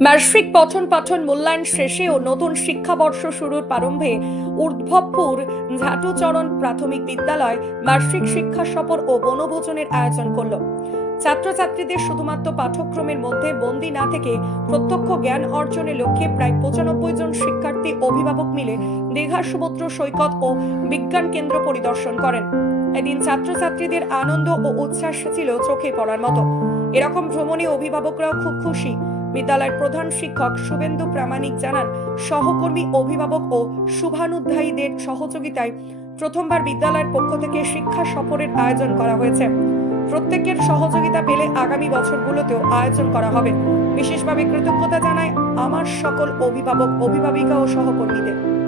বার্ষিক পঠন পাঠন মূল্যায়ন শেষে ও নতুন শিক্ষাবর্ষ শুরুর প্রারম্ভে উদ্ভবপুর ঝাটুচরণ প্রাথমিক বিদ্যালয় বার্ষিক শিক্ষা সফর ও বনভোজনের আয়োজন করল। ছাত্রছাত্রীদের শুধুমাত্র পাঠ্যক্রমের মধ্যে বন্দী না থেকে প্রত্যক্ষ জ্ঞান অর্জনের লক্ষ্যে প্রায় 95 জন শিক্ষার্থী অভিভাবক মিলে দীঘা সমুদ্র সৈকত ও বিজ্ঞান কেন্দ্র পরিদর্শন করেন। এদিন ছাত্রছাত্রীদের আনন্দ ও উচ্ছ্বাস ছিল চোখে পড়ার মতো। এরকম ভ্রমণে অভিভাবকরাও খুব খুশি। বিদ্যালয়ের প্রধান শিক্ষক শুভেন্দু প্রামাণিক জানান, সহকর্মী অভিভাবক ও শুভানুধ্যায়ীদের সহযোগিতায় প্রথমবার বিদ্যালয়ের পক্ষ থেকে শিক্ষা সফরের আয়োজন করা হয়েছে। প্রত্যেকের সহযোগিতা পেলে আগামী বছরগুলোতেও আয়োজন করা হবে। বিশেষভাবে কৃতজ্ঞতা জানায় আমার সকল অভিভাবক, অভিভাবিকা ও সহকর্মীদের।